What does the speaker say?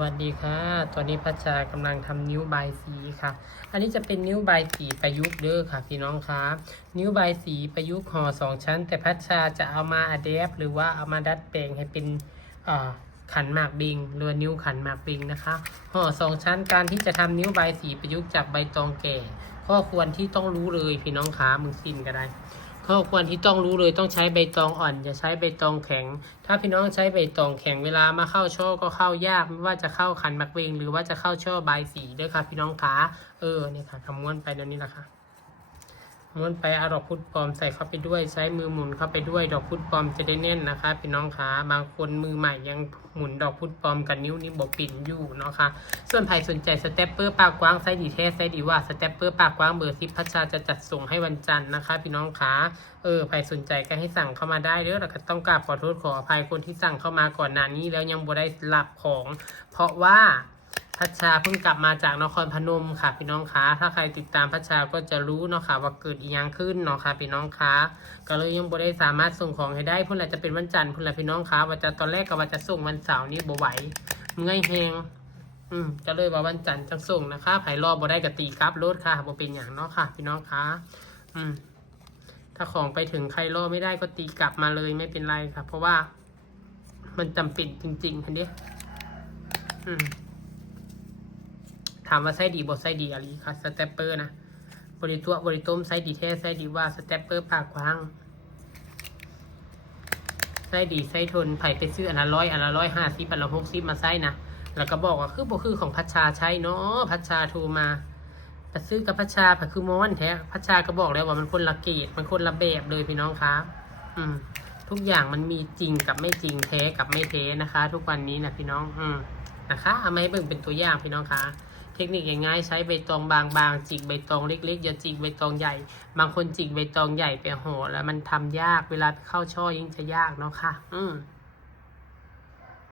วัสดีค่ะ ตอนนี้พัชชากำลังทำนิ้วบายสีค่ะ อันนี้จะเป็นนิ้วบายสีประยุกต์เด้อค่ะพี่น้องคะนิ้วบายสีประยุกต์ห่อ2 ชั้น แต่พัชชาจะเอามาอะแดปหรือว่าเอามาดัดแปลงให้เป็นขันหมากบิงหรือนิ้วขันหมากบิงนะคะห่อ2 ชั้นการที่จะทำนิ้วบายสีประยุกต์จากใบตองแก่ข้อควรที่ต้องรู้เลยพี่น้องคะมึงสิ้นก็ได้ข้อควรที่ต้องรู้เลยต้องใช้ใบตองอ่อนอย่าใช้ใบตองแข็งถ้าพี่น้องใช้ใบตองแข็งเวลามาเข้าช่อก็เข้ายากไม่ว่าจะเข้าขันหมากเวงหรือว่าจะเข้าช่อบายสีด้วยค่ะพี่น้องขาเนี่ยค่ะทำม้วนไปเดี๋ยวนี้แหละค่ะม้วนไปเอาดอกพุดปลอมใส่เข้าไปด้วยใช้มือหมุนเข้าไปด้วยดอกพุดปลอมจะได้แน่นนะคะพี่น้องขาบางคนมือใหม่ยังหมุนดอกพุดปลอมกับนิ้วนี้บปิ่นอยู่เนาะค่ะส่วนใครสนใจสเต็ปเปอร์ปากกว้างไซส์ดีแท้ไซส์ดีว่าสเต็ปเปอร์ปากกว้างเบอร์10พัชชาจะจัดส่งให้วันจันทร์นะคะพี่น้องขาใครสนใจก็ให้สั่งเข้ามาได้เด้อแล้วก็ต้องกราบขอโทษขออภัยคนที่สั่งเข้ามาก่อนหน้านี้แล้วยังบ่ได้รับของ เพราะว่าพัชชาเพิ่งกลับมาจากนครพนมค่ะพี่น้องคะถ้าใครติดตามพัชชาก็จะรู้เนาะค่ะว่าเกิดอีหยังขึ้นเนาะค่ะพี่น้องคะก็เลยยังบ่ได้สามารถส่งของให้ได้พุ่นละจะเป็นวันจันทร์พุ่นละพี่น้องคะว่าจะตอนแรกก็ว่าจะส่งวันเสาร์นี้บ่ไหวเมื่อยแฮงก็เลยว่าวันจันทร์จะส่งนะคะไผรอบ่ได้ก็ตีกลับรถค่ะบ่เป็นอย่างเนาะค่ะพี่น้องคะถ้าของไปถึงใครรอไม่ได้ก็ตีกลับมาเลยไม่เป็นไรค่ะเพราะว่ามันจำเป็นจริงๆคันนี้ถามว่าไส้ดีบไส้ดีอะไรค่ะสเตปเปอร์นะบริตัวบริต้มไส้ดีแท้ไส้ดีว่าสเตปเปอร์ปากกว้างไส้ดีไส้ทนไผ่ไปซื้ออันละ100อันละ150อันละ60มาไส้นะแล้วก็บอกว่าคือของพัชชาใช้เนาะพัชชาโทรมาแต่ซื้อกับพัชชาผัคือม้วนแท้พัชชาก็บอกแล้วว่ามันคนละเกรดมันคนละแบบเลยพี่น้องคะทุกอย่างมันมีจริงกับไม่จริงแท้กับไม่แท้นะคะ ทุกวันนี้นะพี่น้องนะคะเอามาให้เบิ่งเป็นตัวอย่างพี่น้องคะเทคนิคง่ายๆใช้ใบตองบางๆจิกใบตองเล็กๆอย่าจิกใบตองใหญ่บางคนจิกใบตองใหญ่ไปห่อแล้วมันทำยากเวลาเข้าช่อยิ่งจะยากเนาะค่ะ